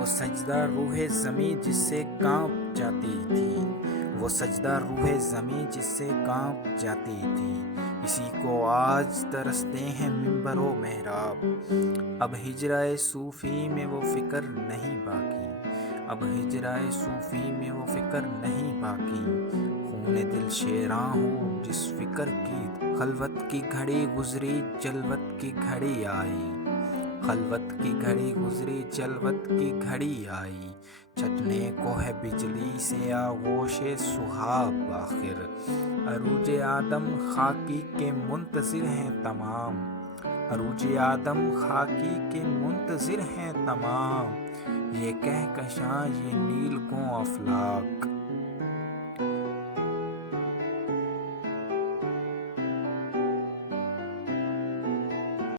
وہ سجدہ روح زمیں جس سے کانپ جاتی تھی، وہ سجدہ روح زمیں جس سے کانپ جاتی تھی، اسی کو آج ترستے ہیں منبر و محراب۔ اب ہجرائے صوفی میں وہ فکر نہیں باقی، اب ہجرائے صوفی میں وہ فکر نہیں باقی، خون دل شیراں ہو جس فکر کی۔ خلوت کی گھڑی گزری جلوت کی گھڑی آئی، خلوت کی گھڑی گزری جلوت کی گھڑی آئی، چھٹنے کو ہے بجلی سے آغوش سحاب آخر، عروج آدم خاکی کے منتظر ہیں تمام، عروج آدم خاکی کے منتظر ہیں تمام، یہ کہکشاں یہ نیل گوں افلاک۔